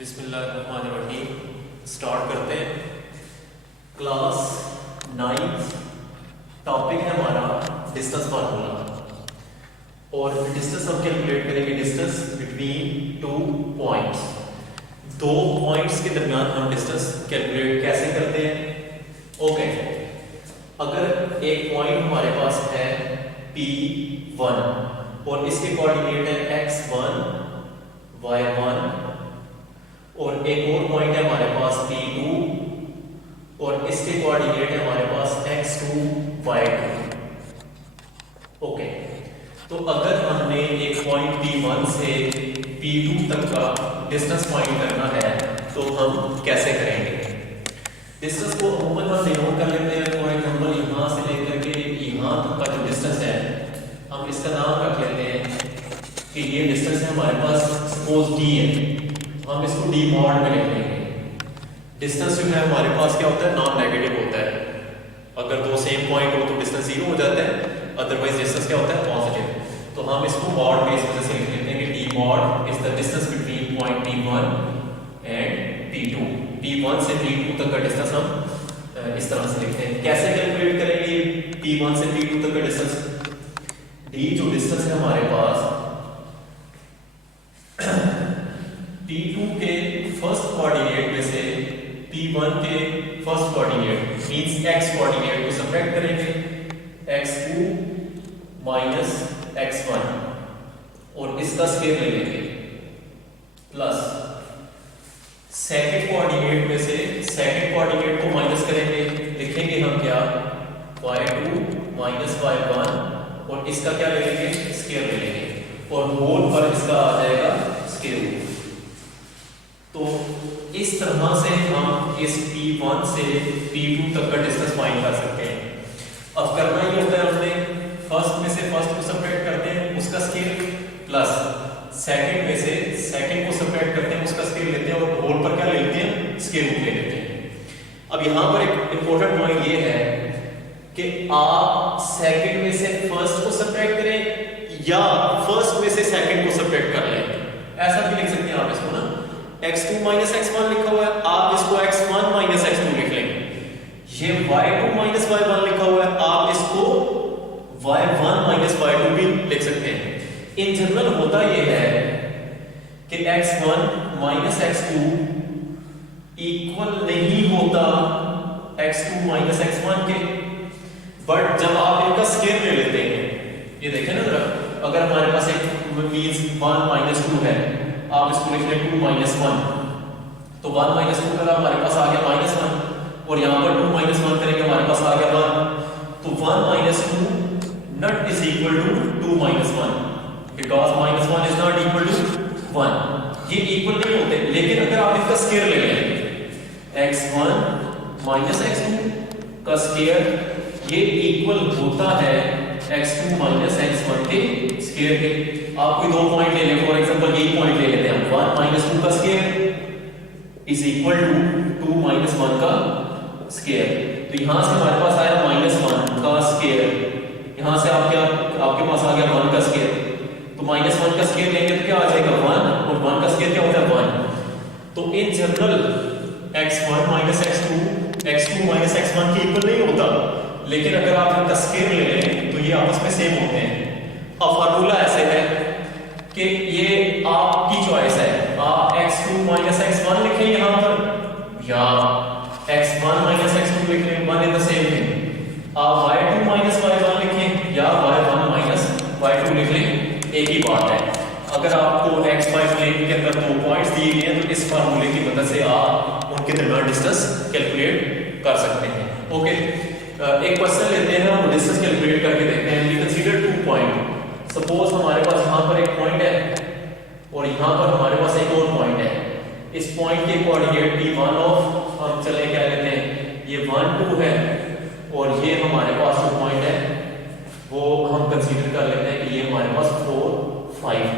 बिस्मिल्लाहिर्रहमानिर्रहीम स्टार्ट करते हैं। क्लास 9 टॉपिक है हमारा डिस्टेंस फार्मूला और डिस्टेंस हम कैलकुलेट करेंगे डिस्टेंस बिटवीन टू पॉइंट्स। दो पॉइंट्स के दरमियान हम डिस्टेंस कैलकुलेट कैसे करते हैं। ओके, अगर एक पॉइंट हमारे पास है P1 और इसके कोऑर्डिनेट है x1 y1 और एक और पॉइंट है हमारे पास P2 और इसके कोऑर्डिनेट है हमारे पास x2 y2। ओके, तो अगर हमने एक पॉइंट P1 से P2 तक का डिस्टेंस फाइंड करना है तो हम कैसे करेंगे। डिस्टेंस को अमूमन हम डिनोट कर लेते हैं। फॉर एग्जांपल यहां से लेकर के यहां तक का जो डिस्टेंस है हम इसका नाम रख लेते हैं कि ये डिस्टेंस है हमारे पास सपोज d है, हम इसको d मॉड में लिख लेंगे। डिस्टेंस जो है हमारे पास क्या होता है, नॉन नेगेटिव होता है। अगर दो सेम पॉइंट हो तो डिस्टेंस 0 हो जाता है, अदरवाइज डिस्टेंस क्या होता है, पॉजिटिव। तो हम इसको मॉड में इस वजह से लिख लेते हैं कि d mod is the distance between point P1 and P2। P1 से P2 तक का डिस्टेंस हम इस तरह से लिखते हैं। कैसे कैलकुलेट करेंगे P1 से P2 तक का डिस्टेंस। d जो डिस्टेंस है हमारे पास P2 के फर्स्ट कोऑर्डिनेट में से P1 के first coordinate means x coordinate को सब्ट्रैक्ट करेंगे x2 माइनस x1 और इसका स्क्वायर ले लेंगे प्लस सेकंड कोऑर्डिनेट में से सेकंड कोऑर्डिनेट को माइनस करेंगे, लिखेंगे हम क्या y2 माइनस y1 और इसका क्या ले लेंगे, स्क्वायर ले लेंगे और होल पर इसका आ जाएगा स्क्वायर रूट। तो इस तरह से हम इस P1 से P2 तक का डिस्टेंस फाइंड कर सकते हैं। अब करना ये होता है हमने फर्स्ट में से फर्स्ट को सब्ट्रैक्ट करते हैं उसका स्क्वायर प्लस सेकंड में से सेकंड को सब्ट्रैक्ट करते हैं उसका स्क्वायर लेते हैं और होल पर क्या ले लेते हैं, स्क्वायर रूट ले लेते हैं। अब यहां पर एक इंपॉर्टेंट पॉइंट ये है कि आप सेकंड में से फर्स्ट को सब्ट्रैक्ट करें या फर्स्ट में से सेकंड को सब्ट्रैक्ट कर लें। ऐसा भी लिख सकते हैं आप इसको ना, x2 माइनस x1 लिखा हुआ है, आप इसको x1 माइनस x2 लिख लेंगे। ये y2 माइनस y1 लिखा हुआ है, आप इसको y1 माइनस y2 भी लिख सकते हैं। इन जनरल होता ये है कि x1 माइनस x2 इक्वल नहीं होता x2 माइनस x1 के, बट जब आप इनका स्क्वायर ले लेते हैं, ये देखें ना जरा, अगर हमारे पास एक मींस 1 माइनस 2 है, आप इसको लिख लें 2 माइनस 1, तो 1 माइनस 2 का हमारे पास आ गया माइनस 1 और यहाँ पर 2 माइनस 1 करेंगे हमारे पास आ गया 1। तो 1 minus 2 not is equal to 2 minus 1 because minus 1 is not equal to 1। ये इक्वल नहीं होते, लेकिन अगर आप इसका स्क्वायर ले लें x1 माइनस x2 का स्क्वायर, ये इक्वल होता है x2 माइनस x1 के स्क्वायर के। आप कोई दो पॉइंट ले लें, फॉर एग्जांपल यही पॉइंट ले लेते हैं हम, 1 माइनस 2 का square is equal to 2 minus 1 का स्क्वायर। तो यहां से हमारे पास आया माइनस 1 का स्क्वायर, यहां से आपके पास आ गया 1 का स्क्वायर। तो माइनस 1 का स्क्वायर लेंगे तो क्या आ जाएगा 1 और 1 का स्क्वायर क्या होता है 1। तो in general x1 minus x2 minus x1 के इक्वल नहीं होता, लेकिन अगर आप इनका स्क्वायर ले लें तो ये आपस में सेम होते हैं। अब फार्मूला ऐसे है कि ये आपकी चॉइस है, आप x2 माइनस x1 लिखें यहां पर या x1 माइनस x2 लिख लें, one in the same thing. आप y2 माइनस y1 लिखें या y1 माइनस y2 लिख लें, एक ही बात है। अगर आपको x5 प्लेन के अंदर दो पॉइंट्स दिए गए हैं तो इस फार्मूले की मदद से आप उनके दरमियान डिस्टेंस कैलकुलेट कर सकते हैं। ओके, एक क्वेश्चन लेते हैं हम, डिस्टेंस कैलकुलेट करके देखते हैं। We consider 2 point. सपोज हमारे पास यहां पर एक पॉइंट है और यहां पर हमारे पास एक और पॉइंट है। इस पॉइंट के कोऑर्डिनेट P1 ऑफ हम चले क्या लेते हैं, ये 1 2 है और ये हमारे पास जो पॉइंट है वो हम कंसीडर कर लेते हैं कि ये हमारे पास 4 5।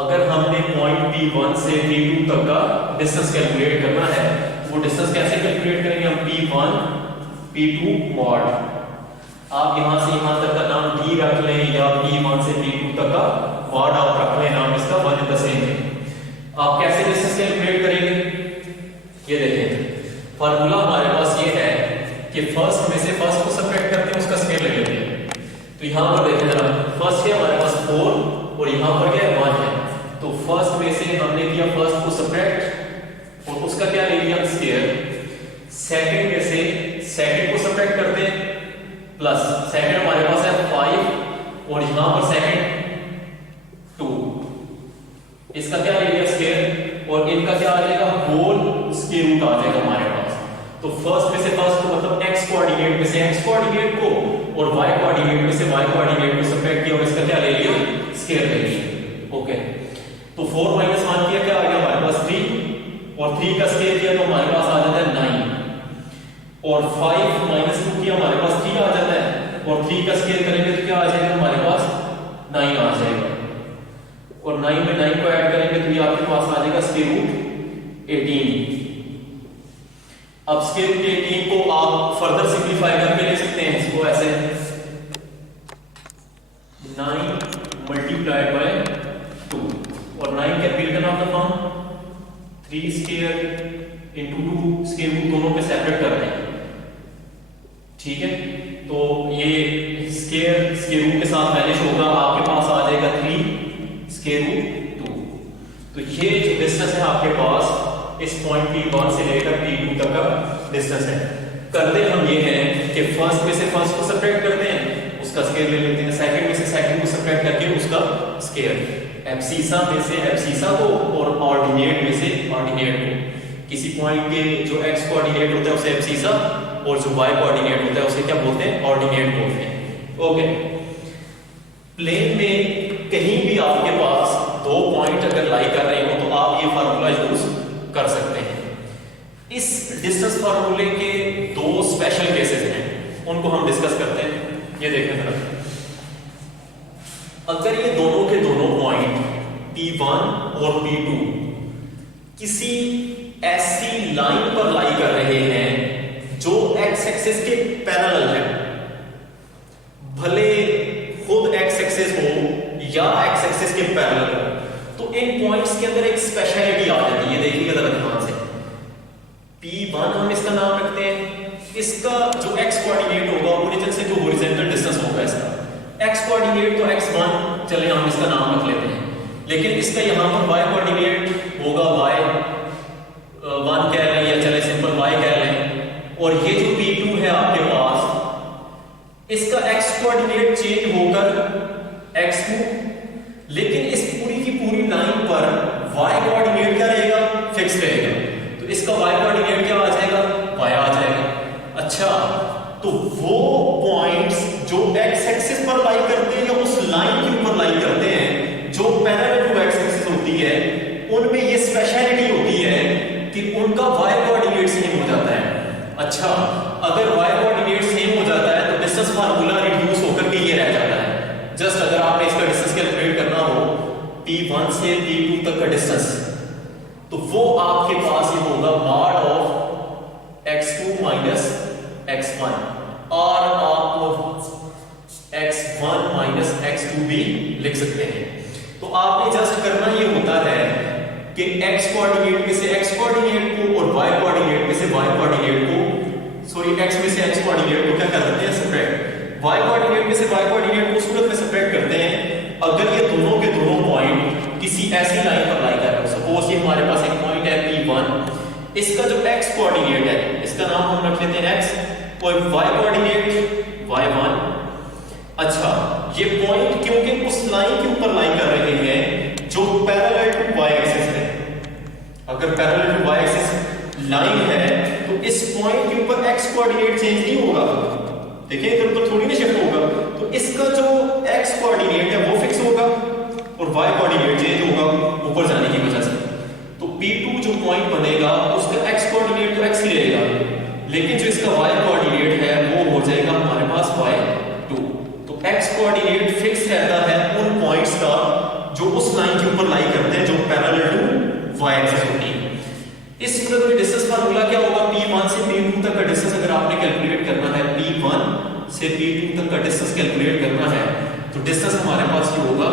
अगर हमने पॉइंट P1 से P2 तक का डिस्टेंस कैलकुलेट करना है, वो डिस्टेंस कैसे कैलकुलेट करेंगे हम, P1 P2 मॉड। आप यहां से यहां तक का नाम d रख लें या P1 से P2 तक का मॉड आप रख लें, नाम इसका वन इन द सेम। आप कैसे डिस्टेंस कैलकुलेट करेंगे, फार्मूला हमारे पास ये है कि फर्स्ट में से फर्स्ट को सब्ट्रैक्ट करते हैं, उसका स्क्वायर ले लेते हैं। तो यहां पर देखें जरा, फर्स्ट है हमारे पास 4 और यहां पर क्या है 1 है। तो फर्स्ट में से हमने किया फर्स्ट को सब्ट्रैक्ट और उसका क्या ले लिया स्क्वायर। सेकंड में से सेकंड को सब्ट्रैक्ट करते हैं प्लस सेकंड हमारे पास है 5 और यहां पर सेकंड 2, इसका क्या ले लिया स्क्वायर और इनका क्या आ जाएगा होल स्क्वायर रूट आ जाएगा हमारे पास। तो फर्स्ट में से फर्स्ट को मतलब x कोऑर्डिनेट में से x कोऑर्डिनेट को और y कोऑर्डिनेट में से y कोऑर्डिनेट को सब्ट्रैक्ट किया और इसका क्या ले लिया स्क्वायर ले लिया। ओके, तो 4 - 1 किया क्या आ गया हमारे पास 3 और 3 का स्क्वायर किया तो हमारे पास आ जाता है 9 और 5 - 2 किया हमारे पास 3 आ जाता है और 3 का स्क्वायर करेंगे तो क्या आ जाएगा हमारे पास 9 आ जाएगा और 9 में 9 को ऐड करेंगे तो ये आपके पास आ जाएगा स्क्वायर रूट 18। अब स्क्वायर रूट 18 को आप फर्दर सिंपलीफाई करके लिख सकते हैं इसको ऐसे 9 मल्टीप्लाइड बाय 2 और 9 capital of the form 3 square into 2 square root दोनों पे सेपरेट कर रहे हैं। ठीक है, तो ये स्क्वायर रूट के साथ वैनिश होगा, आपके पास आ जाएगा 3 स्क्वायर रूट 2। तो ये जो डिस्टेंस है आपके पास इस पॉइंट P1 से लेकर P2 तक का डिस्टेंस है। करते हम ये हैं कि फर्स्ट में से फर्स्ट को सब्ट्रैक्ट करते हैं, उसका स्क्वायर ले लेते हैं, सेकंड में से सेकंड को सब्ट्रैक्ट करके उसका स्क्वायर। एब्सिसा में से एब्सिसा को और ऑर्डिनेट में से ऑर्डिनेट को, किसी पॉइंट के जो x कोऑर्डिनेट होता है उसे एब्सिसा और जो y कोऑर्डिनेट होता है उसे क्या बोलते हैं ऑर्डिनेट बोलते हैं। ओके, प्लेन में कहीं भी आपके पास दो पॉइंट अगर लाई कर रहे हो तो आप ये फार्मूला यूज कर सकते हैं। इस डिस्टेंस फार्मूले के दो स्पेशल केसेस हैं, उनको हम डिस्कस करते हैं। ये देखने जरा, अगर ये दोनों के दोनों पॉइंट P1 और P2 किसी ऐसी लाइन पर लाई कर रहे हैं जो x एक्सिस के पैरेलल है, भले खुद x एक्सिस हो या x एक्सिस के पैरेलल हो, तो इन पॉइंट्स के अंदर एक स्पेशलिटी आ जाती है। देखिएगा जरा ध्यान से, P1 हम इसका नाम रखते हैं, इसका जो x कोऑर्डिनेट होगा ओरिजिन से जो हॉरिजॉन्टल डिस्टेंस होगा इसका x कोऑर्डिनेट तो x1 चले हम इसका नाम रख लेते हैं, लेकिन इसका यहां पर y कोऑर्डिनेट होगा y1 कह लें या चले सिंपल y कह लें, और ये जो P2 है आपके पास इसका x कोऑर्डिनेट चेंज होकर x2, लेकिन इस पूरी की पूरी लाइन पर y कोऑर्डिनेट क्या रहेगा फिक्स रहेगा, तो इसका y कोऑर्डिनेट क्या आ जाएगा y आ जाएगा। अच्छा, तो वो पॉइंट्स जो x एक्सिस पर लाई करते हैं या उस लाइन के ऊपर लाई करते हैं जो पैरेलल टू x एक्सिस होती है, उनमें ये स्पेशलिटी होती है कि उनका y कोऑर्डिनेट सेम हो जाता है। अच्छा, अगर y कोऑर्डिनेट सेम हो जाता है तो डिस्टेंस फार्मूला रिड्यूस होकर के ये रह जाता है। जस्ट अगर आपने इसका डिस्टेंस कैलकुलेट करना हो P1 से P2 तक का डिस्टेंस, तो वो आपके पास ये होगा mod of x2 minus x1, और आप x1 माइनस x2 भी लिख सकते हैं। तो आपने जस्ट करना ये होता है कि x कोऑर्डिनेट में से x कोऑर्डिनेट को और y कोऑर्डिनेट में से y कोऑर्डिनेट को, सॉरी x में से x कोऑर्डिनेट को क्या कर देते हैं सब्ट्रैक्ट, y कोऑर्डिनेट में से y कोऑर्डिनेट को सूरत में सब्ट्रैक्ट करते हैं अगर ये दोनों के दोनों पॉइंट किसी ऐसी लाइन पर लाई कर रहे हो। सपोज ये हमारे पास एक पॉइंट है P1, इसका जो x कोऑर्डिनेट है इसका नाम हम रख लेते हैं x और y कोऑर्डिनेट y1। अच्छा, ये पॉइंट क्योंकि उस लाइन के ऊपर लाई कर रहे हैं जो पैरेलल टू y एक्सिस है, अगर parallel to y axis line है तो इस पॉइंट के ऊपर x कोऑर्डिनेट चेंज नहीं होगा, देखिए इधर उधर थोड़ी ना शिफ्ट होगा, तो इसका जो x कोऑर्डिनेट है वो फिक्स होगा और y कोऑर्डिनेट चेंज होगा ऊपर जाने की वजह से। तो P2 जो पॉइंट बनेगा उसका x कोऑर्डिनेट तो x ही रहेगा, लेकिन जो इसका y कोऑर्डिनेट है वो हो जाएगा हमारे पास y2। तो x कोऑर्डिनेट फिक्स रहता है उन पॉइंट्स का जो उस लाइन के ऊपर लाई करते हैं जो पैरेलल टू y एक्सिस होती है। इस सूरत में डिस्टेंस फार्मूला क्या होगा, P1 से P2 तक का डिस्टेंस अगर आपने कैलकुलेट करना है, P1 से P2 तक का डिस्टेंस कैलकुलेट करना है, तो डिस्टेंस हमारे पास ये होगा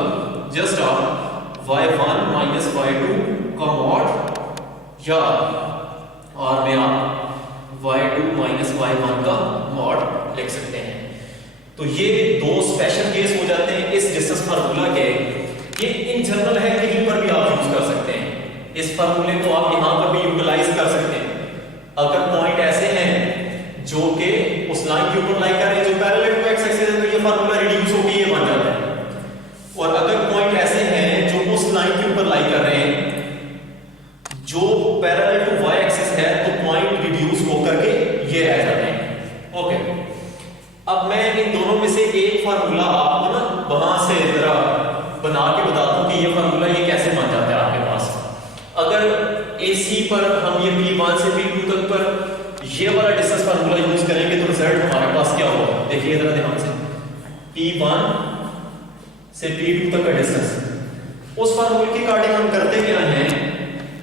जस्ट आप y1 माइनस y2 का मॉड या और में आप y2 माइनस y1 का मॉड लिख सकते हैं। तो ये दो स्पेशल केस हो जाते हैं इस डिस्टेंस फार्मूला के। ये इन जनरल है, कहीं पर भी आप यूज कर सकते हैं। इस फार्मूले को आप यहां पर भी यूटिलाइज कर सकते हैं। अगर पॉइंट ऐसे हैं जो कि उस लाइन के ऊपर लाई कर रहे हैं जो पैरेलल टू एक्स एक्सिस है, तो ये फार्मूला रिड्यूस होकर ये बन जाता है। और अगर पॉइंट ऐसे हैं जो उस लाइन के ऊपर लाई कर रहे हैं जो पैरेलल टू वाई एक्सिस है, तो पॉइंट रिड्यूस होकर के ये रह जाते हैं। ओके, अब मैं इन दोनों में से एक फार्मूला आपको ना वहां से जरा बना के बताता हूं कि ये फार्मूला ये कैसे बन जाता है आपके पास। अगर AC पर हम ये P1 से P2 तक पर ये वाला डिस्टेंस फार्मूला यूज करेंगे तो रिजल्ट हमारे पास क्या होगा, देखिए जरा ध्यान से। P1 से P2 तक का डिस्टेंस, उस फार्मूले के अकॉर्डिंग हम करते क्या हैं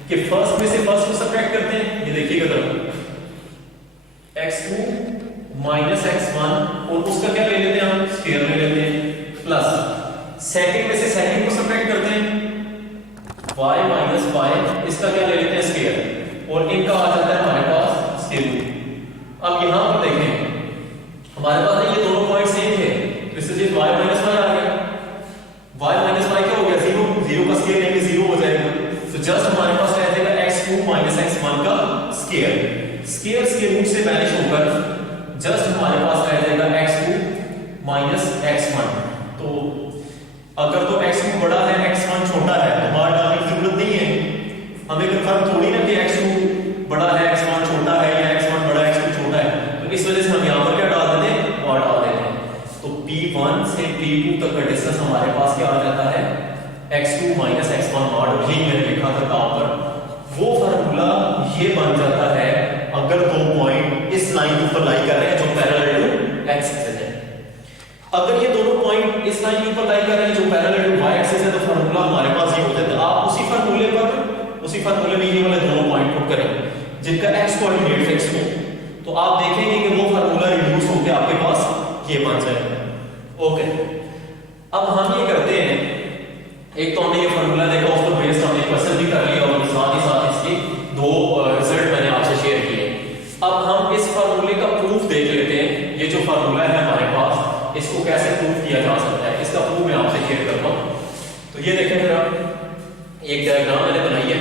कि फर्स्ट में से फर्स्ट को सब्ट्रैक्ट करते हैं। ये देखिएगा जरा, x2 माइनस x1 और उसका क्या ले लेते हैं हम, स्क्वायर ले लेते हैं, प्लस सेकंड में से सेकंड को सब्ट्रैक्ट करते हैं, y माइनस y, इसका क्या ले लेते हैं, स्क्वायर, और इनका आ जाता है हमारे पास स्क्वायर रूट। अब यहां पर देखें हमारे पास ये दोनों पॉइंट सेम थे, तो इससे ये y माइनस y आ गया। y माइनस y क्या हो गया, 0, 0 का स्क्वायर लेंगे 0 हो जाएगा। तो जस्ट हमारे पास रह जाएगा x2 माइनस x1 का स्क्वायर। स्क्वायर स्क्वायर रूट से वैनिश होकर जस्ट हमारे पास रह जाएगा x2 माइनस x1। तो अगर तो x2 बड़ा है x1 छोटा है तो बाहर डालने की जरूरत नहीं है। हमें कंफर्म थोड़ी ना कि x2 बड़ा है x1 छोटा है या x1 बड़ा है x2 छोटा है, तो इस वजह से हम यहां पर क्या डाल देते हैं, और डाल देते हैं। तो P1 से P2 तक का डिस्टेंस हमारे पास क्या आ जाता है, x2 माइनस x1 और यही मैंने लिखा था काम पर। वो फार्मूला ये बन जाता है अगर दो पॉइंट इस लाइन के ऊपर लाई कर रहे हैं जो पैरेलल टू एक्स एक्सिस है। अगर ये दोनों पॉइंट इस लाइन के ऊपर लाई कर रहे हैं जो पैरेलल टू वाई एक्सिस है, तो फार्मूला हमारे पास ये हो जाता है। आप उसी फार्मूले में ये वाले दोनों पॉइंट पुट करें जिनका एक्स कोऑर्डिनेट फिक्स हो, तो आप देखेंगे कि वो फार्मूला रिड्यूस होकर आपके पास ये बन जाएगा। ओके, अब हम ये करते हैं, एक तो हमने ये फार्मूला देखा, उस पर बेस्ड हमने क्वेश्चन भी कर लिया और साथ ही साथ इसके दो रिजल्ट मैंने आपसे शेयर किए। अब हम इस फार्मूले का प्रूफ देख लेते हैं। ये जो फार्मूला है हमारे पास, इसको कैसे प्रूफ किया जा सकता है, इसका प्रूफ मैं आपसे शेयर करता हूं। तो ये देखें जरा, एक डायग्राम मैंने बनाई है।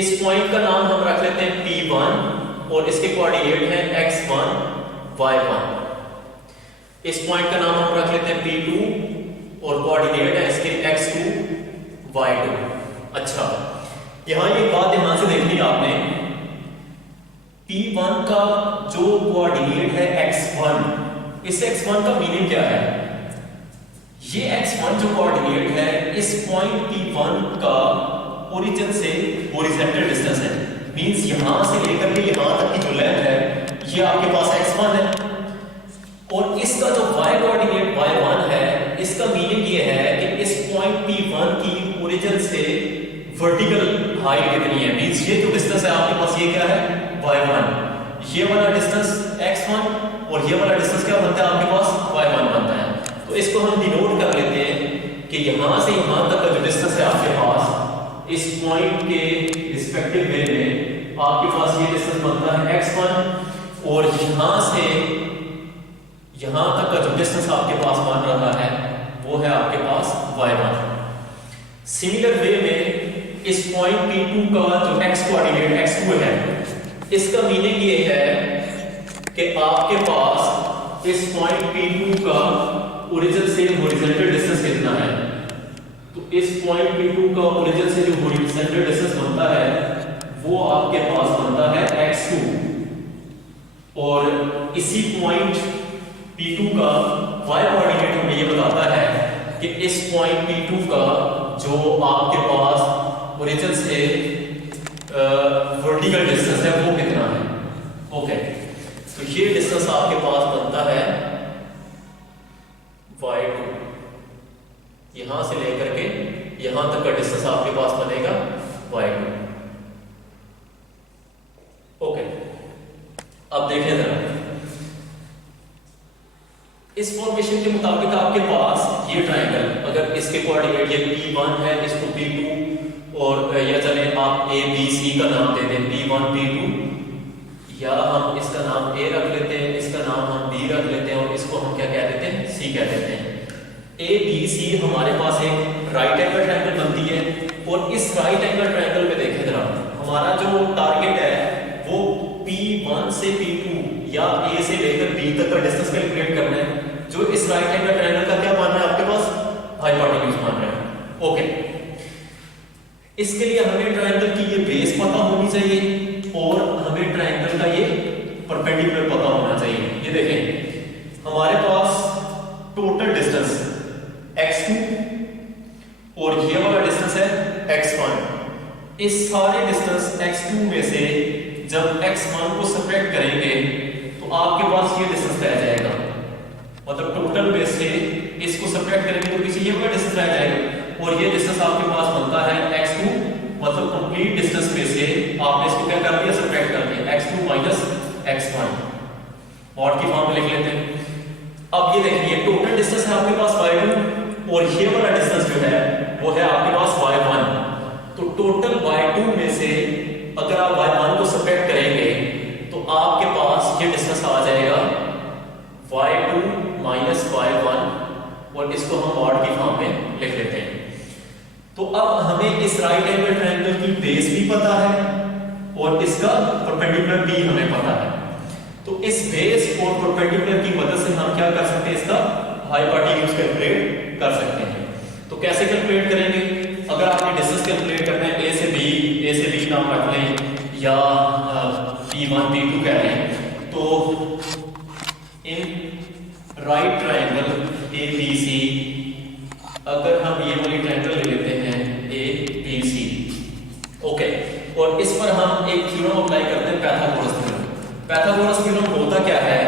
इस पॉइंट का नाम हम रख लेते हैं P1 और इसके कोऑर्डिनेट है x1 y1। इस पॉइंट का नाम हम रख लेते हैं P2 और कोऑर्डिनेट है इसके x2 y2। अच्छा, यहां ये बात ध्यान से देखनी आपने, P1 का जो कोऑर्डिनेट है x1, इस x1 का मीनिंग क्या है, ये x1 जो कोऑर्डिनेट है इस पॉइंट P1 का ओरिजिन से हॉरिजॉन्टल डिस्टेंस है। मींस यहां से लेकर के यहां तक की जो लेंथ है ये आपके पास x1 है, और इसका जो y कोऑर्डिनेट y1 है, इसका मीनिंग ये है कि इस पॉइंट P1 की ओरिजिन से वर्टिकल हाइट कितनी है। मींस ये जो डिस्टेंस है आपके पास ये क्या है, y1, ये वाला डिस्टेंस x1 और ये वाला डिस्टेंस क्या बनता है आपके पास, y1 बनता है। तो इसको हम डिनोट कर लेते हैं कि यहां से यहां तक का जो डिस्टेंस है आपके पास इस पॉइंट के रिस्पेक्टिव वे में आपके पास ये डिस्टेंस बनता है x1, और यहां से यहां तक का जो डिस्टेंस आपके पास बन रहा है वो है आपके पास y1। सिमिलर वे में इस पॉइंट P2 का जो x कोऑर्डिनेट x2 है, इसका मीनिंग ये है कि आपके पास इस पॉइंट P2 का ओरिजिन से हॉरिजॉन्टल डिस्टेंस कितना है। तो इस पॉइंट P2 का ओरिजिन से जो हॉरिजॉन्टल डिस्टेंस बनता है वो आपके पास बनता है x2, और इसी पॉइंट P2 का y कोऑर्डिनेट हमें ये बताता है कि इस पॉइंट P2 का जो आपके पास ओरिजिन से वर्टिकल डिस्टेंस है वो कितना है। ओके, तो ये डिस्टेंस आपके पास बनता है y2, यहां से लेकर के यहां तक का डिस्टेंस आपके पास बनेगा y2। ओके, अब देखें जरा, इस फॉर्मेशन के मुताबिक आपके पास ये ट्रायंगल, अगर इसके कोऑर्डिनेट ये P1 है, इसको P2 और या चले आप A B C का नाम दे दें, P1 P2, या हम इसका नाम ए रख लेते हैं, इसका नाम हम बी रख लेते हैं, और इसको हम क्या कह देते हैं, सी कह देते हैं। ए बी सी हमारे पास एक राइट एंगल ट्रायंगल बनती है, और इस राइट एंगल ट्रायंगल में देखें जरा, हमारा जो टारगेट है वो P1 से P2 या A से लेकर B तक का डिस्टेंस कैलकुलेट करना है। जो इस राइट एंगल ट्रायंगल का क्या मान रहा है आपके पास, हाइपोटेन्यूज मान रहा है। ओके, इसके लिए हमें ट्रायंगल की ये बेस पता होनी चाहिए और हमें ट्रायंगल का ये परपेंडिकुलर पता होना चाहिए। ये देखें हमारे पास टोटल डिस्टेंस x2 और ये वाला डिस्टेंस है x1। इस सारे डिस्टेंस x2 में से जब x1 को सब्ट्रैक्ट करेंगे तो आपके पास ये डिस्टेंस रह जाएगा, मतलब टोटल में से इसको सब्ट्रैक्ट करेंगे तो पीछे ये वाला डिस्टेंस रह जाएगा, और ये डिस्टेंस आपके पास बनता है x2, मतलब कंप्लीट डिस्टेंस में से आपने इसको क्या कर दिया, सब्ट्रैक्ट कर दिया, x2 माइनस x1। मॉड की फॉर्म में लिख लेते हैं। अब ये देखिए टोटल डिस्टेंस है आपके पास y2 और ये वाला डिस्टेंस जो है वो है आपके पास y1। तो टोटल y2 में से अगर आप y1 को सब्ट्रैक्ट करेंगे तो आपके पास ये डिस्टेंस आ जाएगा y2 माइनस y1, और इसको हम मॉड की फॉर्म में लिख लेते हैं। तो अब हमें इस राइट एंगल ट्रायंगल की बेस भी पता है और इसका परपेंडिकुलर भी हमें पता है। तो इस बेस और परपेंडिकुलर की मदद से हम क्या कर सकते हैं, इसका हाइपोटेन्यूज कैलकुलेट कर सकते हैं। तो कैसे कैलकुलेट करेंगे, अगर आपने डिस्टेंस कैलकुलेट करना है ए से बी नाम रख लें या P1 P2 कह रहे हैं, तो इन राइट ट्रायंगल ABC अगर हम ये वाली ट्रायंगल ले लेते हैं ABC, ओके, और इस पर हम एक थ्योरम अप्लाई करते हैं, पाइथागोरस थ्योरम। पाइथागोरस थ्योरम होता क्या है,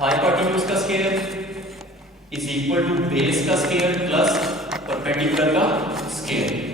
हाइपोटेन्यूज का square is equal to base का स्क्वायर प्लस परपेंडिकुलर का स्क्वायर।